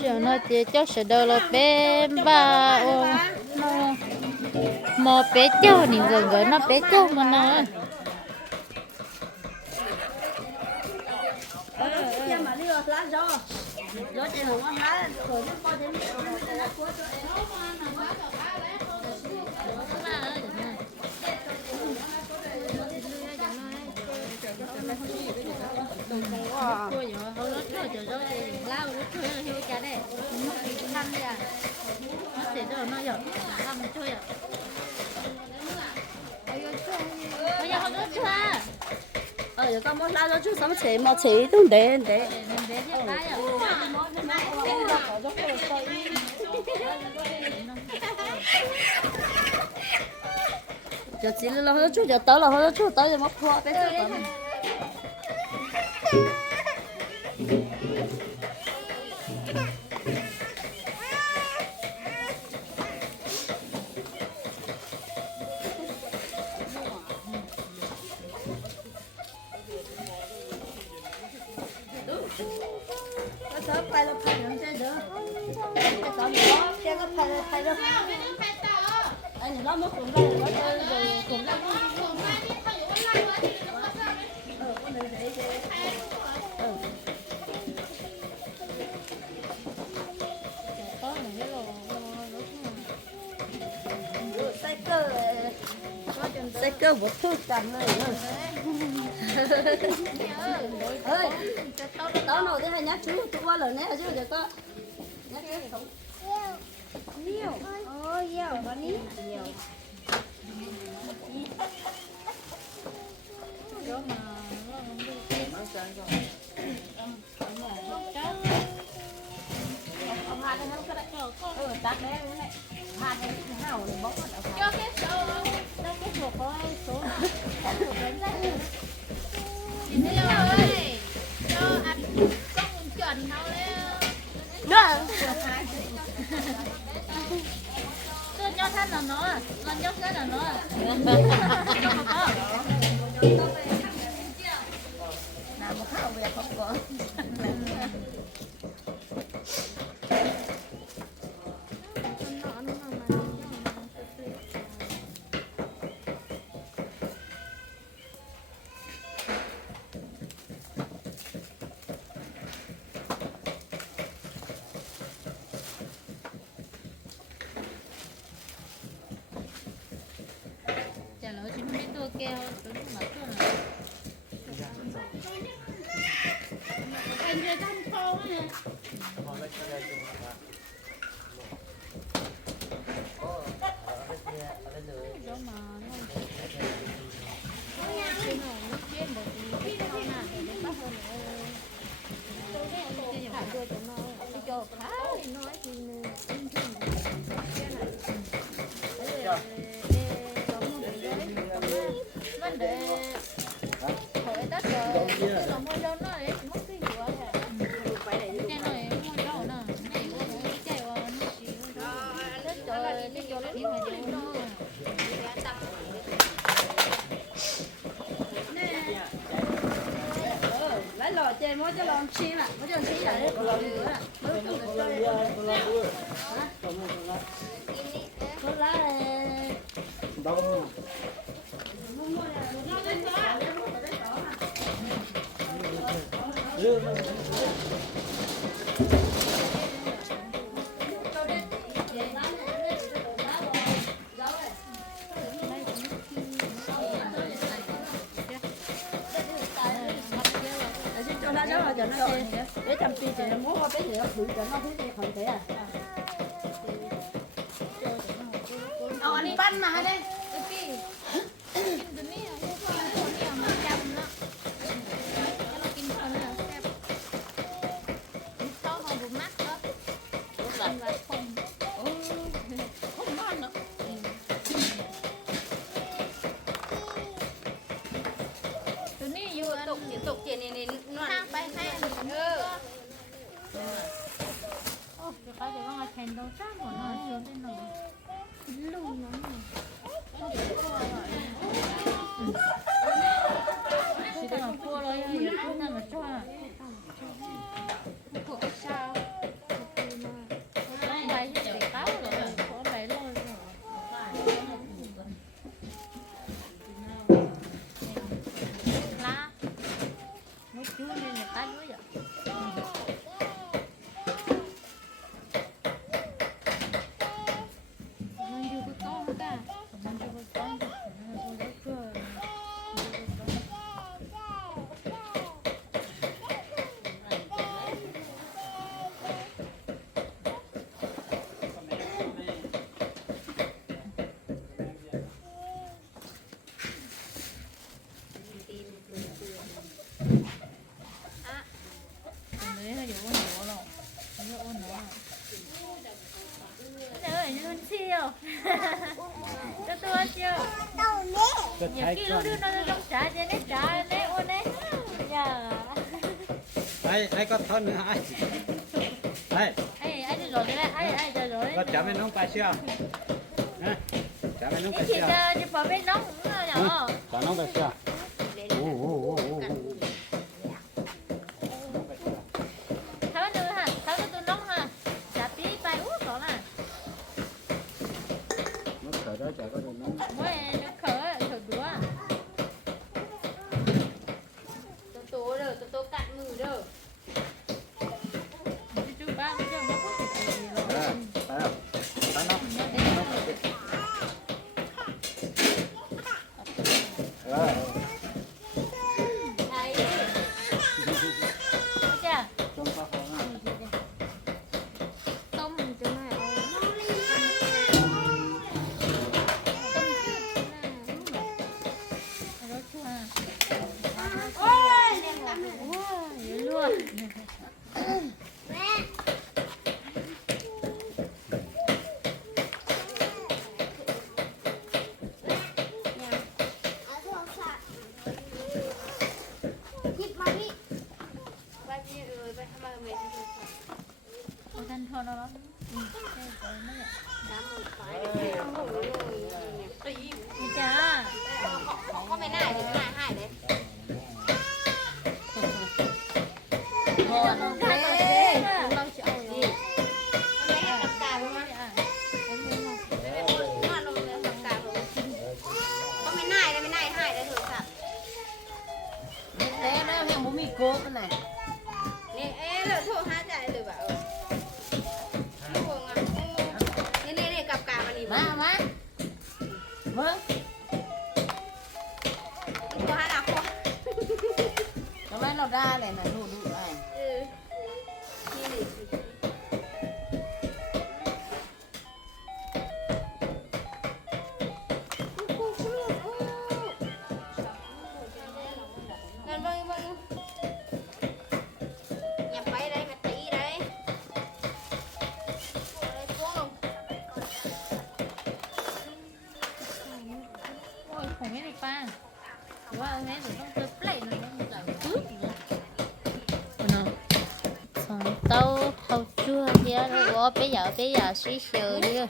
sửa nó chỉ cho sửa đầu là bé ba ô. Nó mò bé cho nhìn gần gần nó bé cho mà nó nhưng mà đi rồi lá gió gió trên không có lá rồi nó coi trên cua nhỏ hầu nó chơi chơi chơi lao nó chơi là hiu chả đấy à nó sẽ cho nó giọt thăm chơi à bây giờ không có chơi à ờ giờ con muốn lá gió chút sống chế mà chế đúng để để giờ chỉ là hơi chút giờ tới là hơi chút tới giờ mất khoa bé chút rồi sai cơ một thứ cầm này ơi, tao nói thế hay nhắc chú tụi qua lời nè chứ giờ không nhiều. Ôi, nhiều có ní nhiều đó mà không đi ông hai cái nó ừ này cái này Nó thân là nó, lần nhất rất là nó. Chúng biết tôi keo tôi mà tôi anh chơi thân khô đó mà nó cái lò chè mới cho lon xí mà mới cho xí là đấy lò nữa mỗi cho lò chơi con lá cho ปีจะยังพ่อเป็นเหรอผืนจะนอกที่ใจของใจอะเอาอันนี้ปั้นมาให้ได้ 그래서 요건 열어. 요건 열어. 자, 요건 치요. 자, 또 왔죠. Nhiều khi luôn đưa nó trong trái cho nó trái mẹ ô nè. Dạ. ai ai có thân nữa ai ai Ai đi rồi đấy, ai ai rồi rồi. có đấy. chả mấy nóng cá chưa Hả? chả mấy nóng Cái cá chị chưa cho chị bỏ bên nóng cũng nhỏ. chả nóng cá chưa 嗯，这个没有。咱们。 ได้เลยนะดูดู bây giờ bây giờ xí sờ chưa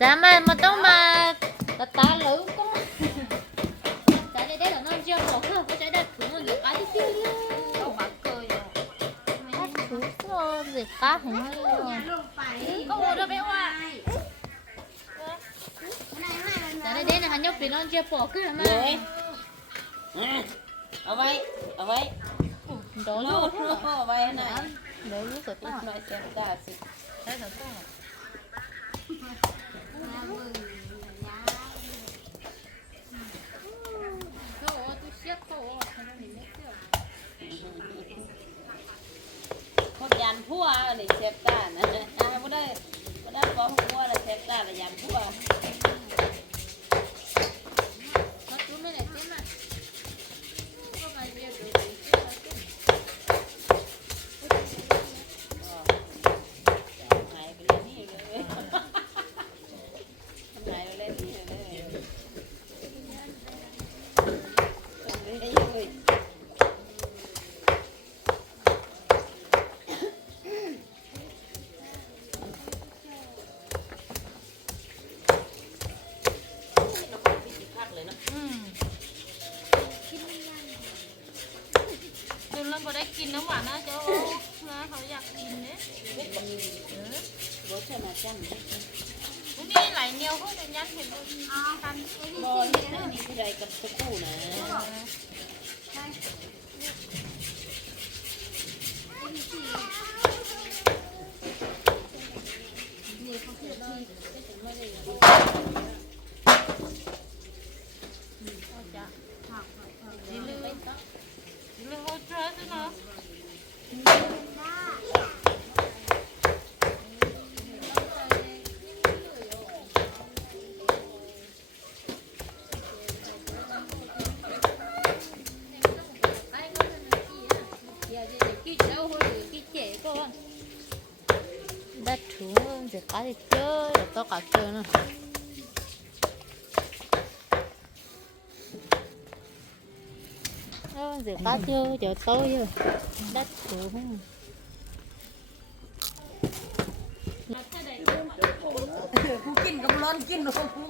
dạ mà mà tao mà ta tá lớn tại dạ, đây đây là nó chưa bỏ cơ có trái đất cũng được ai đi. Tiêu đâu mà cười rồi các thứ rồi gì cá thì nó tại đây đây là hắn nhóc vì nó chưa bỏ cơ mà? Ở vậy ở vậy đó luôn ở vậy này. Đó lúc rồi ta nói xem ta เสียงตาสิ Đấy rồi to Cô tôi siết cô Thế nó mình biết chưa พวกยันพัวนี่เสียบตานะอ่าบ่ได้บ่ได้ฟ้องพัวแล้วเสียบตาแล้วยันพัว บ่ใช่มาจังนี่ไหลเนียวเขาจะยันเห็นอ๋อกันบ่นี่นะนี่ที่ใดกับตะกู้นะนี่เขาเพื่อที่ไม่ได้ chế cô đã trúng rồi cá thì chơi rồi tôi cả chơi nữa rồi cá chơi rồi tôi rồi đã trúng kinh subscribe cho kinh Ghiền không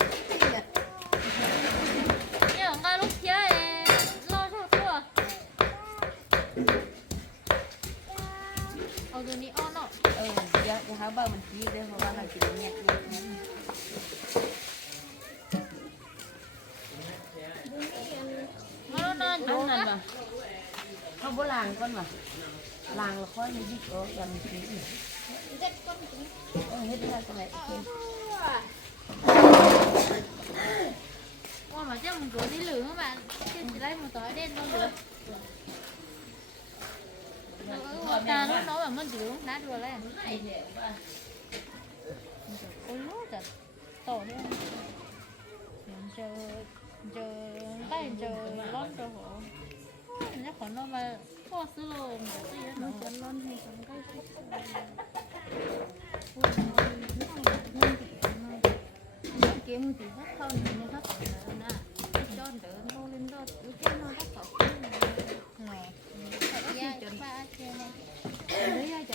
giờ bao mình chia để mà bao là chỉ nhẹ. Nó nó Ăn Không có làng con mà. Làng là khó như đi có gần tí. Ờ, hết ra cái này. con mà chắc mình cửa đi lửa mà, bạn. Chỉ lấy một tỏi đen thôi được ta nó nói là mất chỉ đá đùa lên. Ôi lúa thật. Tổ đi. Giờ giờ tay giờ lon cho hộ. Nhớ còn nó mà có sữa lồn cái gì nó chân lon hay còn cái nó kiếm thì rất hơn nhưng rất nè cho đỡ nó lên đó cứ cho nó rất khó này dạ ba chè này lấy ra cho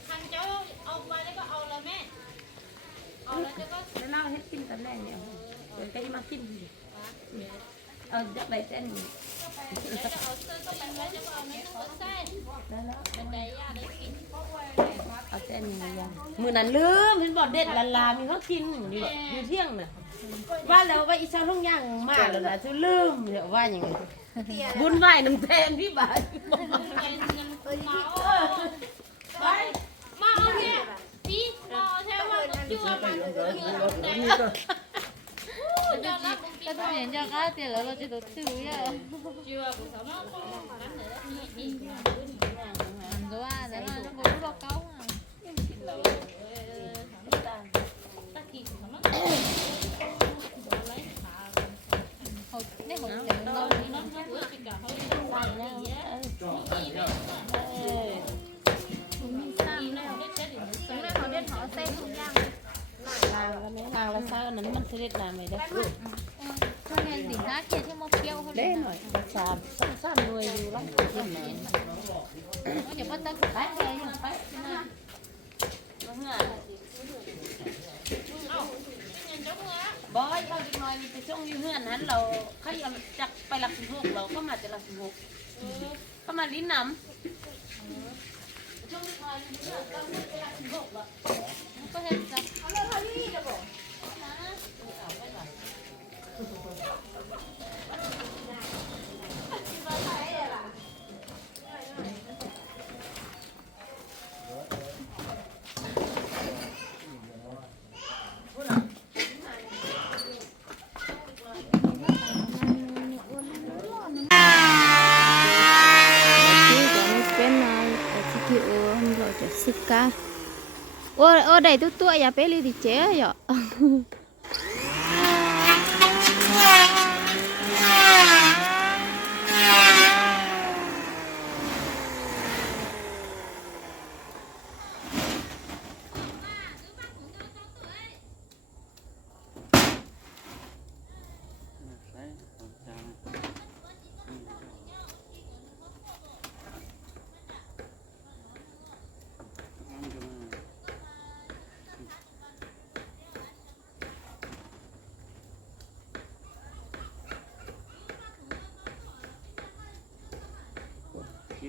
แล้วให้กินตอนแรกเนี่ยเดี๋ยวใคมากินดีเอาจะไปเส้นเอาเส้นนี้ยังมือนั้นลืมเห็นบอดเด็ดลาลามีเขากินอยู่อยู่เที่ยงน่ะว่าแล้วว่าอีชาวทุ่งยังมาแล้วนะจะลืมเดี๋ยวว่าอย่างไงบุญไหวน้ำแทนพี่บาทไป 그다음에 이제 가게 러러지 노트고 요. 안 좋 아, 내가 좀뭐 물어 까. 내 먹는 거. มันมันเสด็จน้ไหมเด้อมัาเรียนสินะเกียรที่มกเขียวเขาเลยหน่อยสามสามสามหน่วยอยู่ร่งเทียนเดี๋ยวป้าตั้งไปเลยไปนะบอยเราจะน้อยมีไปช่วงยื้อเฮือนนั้นเราเขาอยากจักไปหลักสิบหกเราก็มาจะหลักสิบหกเขามาลิ้นน้ำช่วงน้อยมีเฮือนเราไปหลักสิบหกเหก็เห็นจ้ะเอาเลยพอลี่จะบอก dai tu tu ayah peli di ce ya.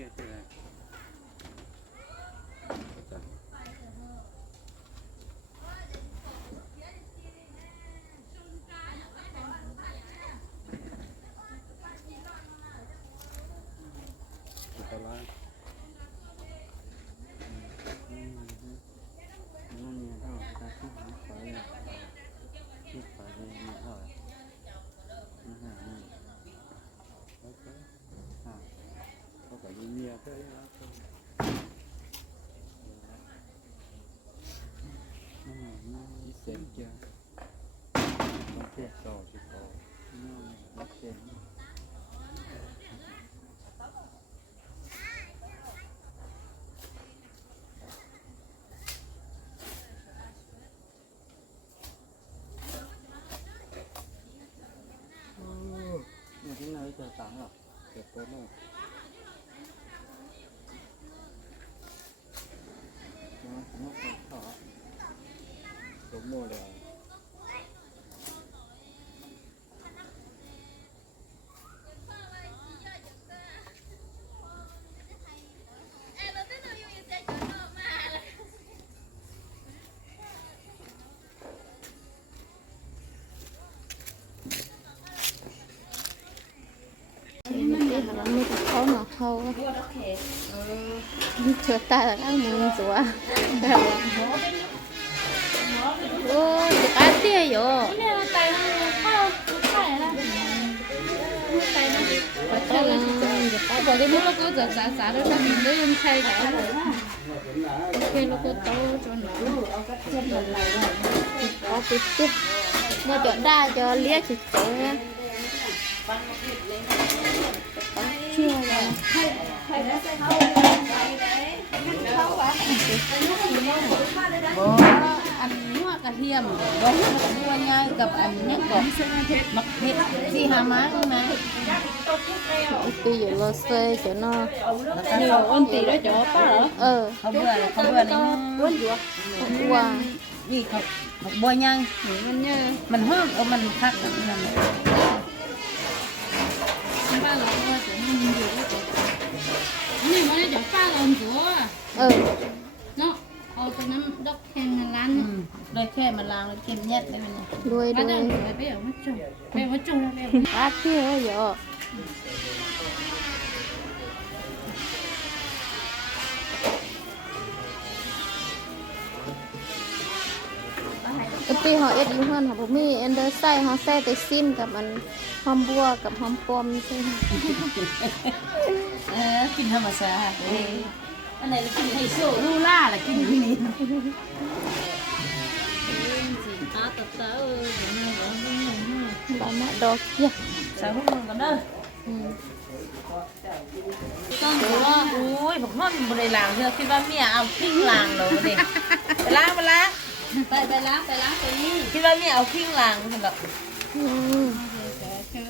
ยดเลยตลาด จ็ดต่อสิบต่อนักเจ็ดนี่ที่ไหนเจอตังค์หรอเก็บตัวนู่นนะผมว่าขอสมโมเลย แล้วมีแต่เขาหนอกเขาเชื้อตาแล้วมึงสัวโอ้ยจะกัเตี้ยอยู่บอกเด้มั้งเราก็จะสาสาแล้วทำได้ยังใช่กันโอเคเราก็โตจนเอาก็เทียบกันเลยเอาไปตุ๊บมาจอดได้จอดเลี้ยงสิโตนะ Bố ăn nước cà thiêm ăn mua nhai gặp ăn nhắc gọt mặc thịt gì hà má không bây giờ lo xe cho nó nhiều ôn tỷ đó chỗ ta hả? Ờ không vừa không vừa này quên chưa hôm qua gì không? Không bôi nhai. Mình nha mình hương ở mình khác mình ba ờ เนาะเอาตัวนั้นดอกแข่งร้านเนาะ đôi khe mà làm nó kim nhất đấy mình đuôi มาได้ đuôi ไปเอามาจุ่มไปเอามาจุ่มไปเอา bát kia rồi cái pi họ ít yếu hơn họ bố mi em đỡ say họ xe tới xinกับมันหอมบัวกับหอมปอมใช่ไหม ờ kim thơm mà sao อันไหนกินไฮโซลูล่าล่ะกินที่นี่ปลาหม้อดอกเยี่ยใส่พวกมึงกันเด้อต้องดูว่าอุ้ยบอกว่ามันบริลางเธอคิดว่าเมียเอาพิ้งลางเราเลยไปล้างไปล้างไปไปล้างไปล้างไปนี่คิดว่าเมียเอาพิ้งลางเหรอ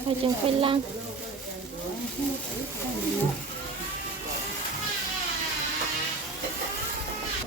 ไปจังไปล้าง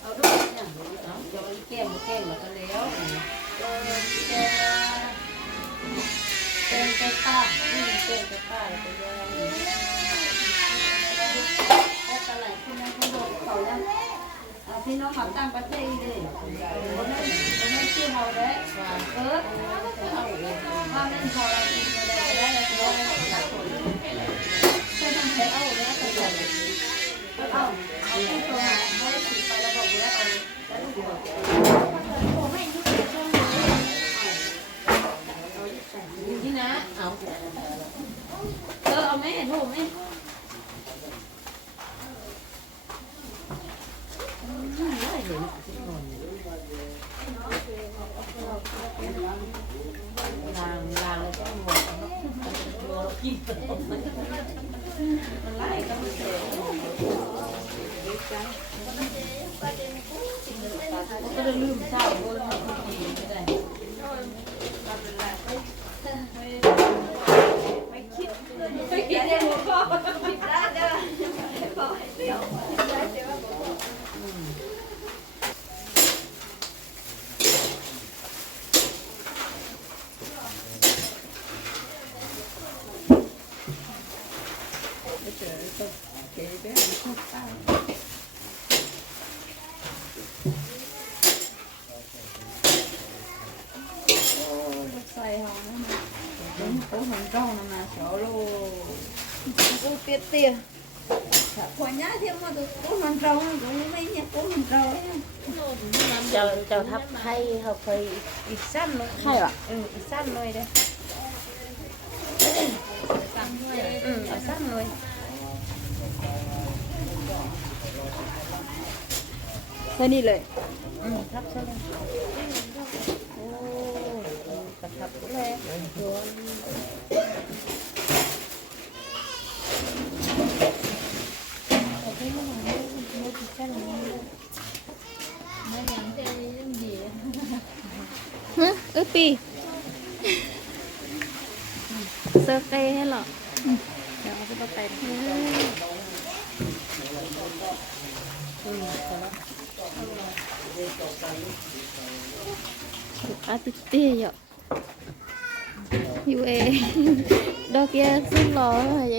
เอาด้วยนี่ยเดี๋ยวเอาจะเอาแก้มมาแก้มมาก็แล้วโดอแกเป็นไปป้าแก้มป็นไปป้าแก้วก็ยังแก้วก็ไหลคุณนั่นคุณโดนเขาแล้วพี่น้องเขาตั้งประเทศอีกเลยคนนั้นคนนั้นชื่อเขาแล้วเออว่าเล่นพอเราเองเลยได้แล้วเราตัดผลเพื่อทำให้เอาแล้วก็ใหญ่ อาวเอาที่ตัวไนไม่ได้ไปแล้วบอกกูแเอาแล้วลูกอกผมให้ลูกเด็กช่งหนี่นะเอาเธอเอาไม่ห็นผมไก็เลยลืมเศร้า จ้าเจ้าทับไข่เขาเคยอีกสั้นเลยไข่เหรออืมอีกสั้นเลยเด้อสั่งด้วยอืมอีกสั้นเลยแค่นี้เลย อืมทับใช่ไหม ปีเซอร์เฟ่ให้เหรอเดี๋ยวเอาไปไปอาติเตี้ยอ่ะยูเอดอกเกี้ยซึ่งรอเยจู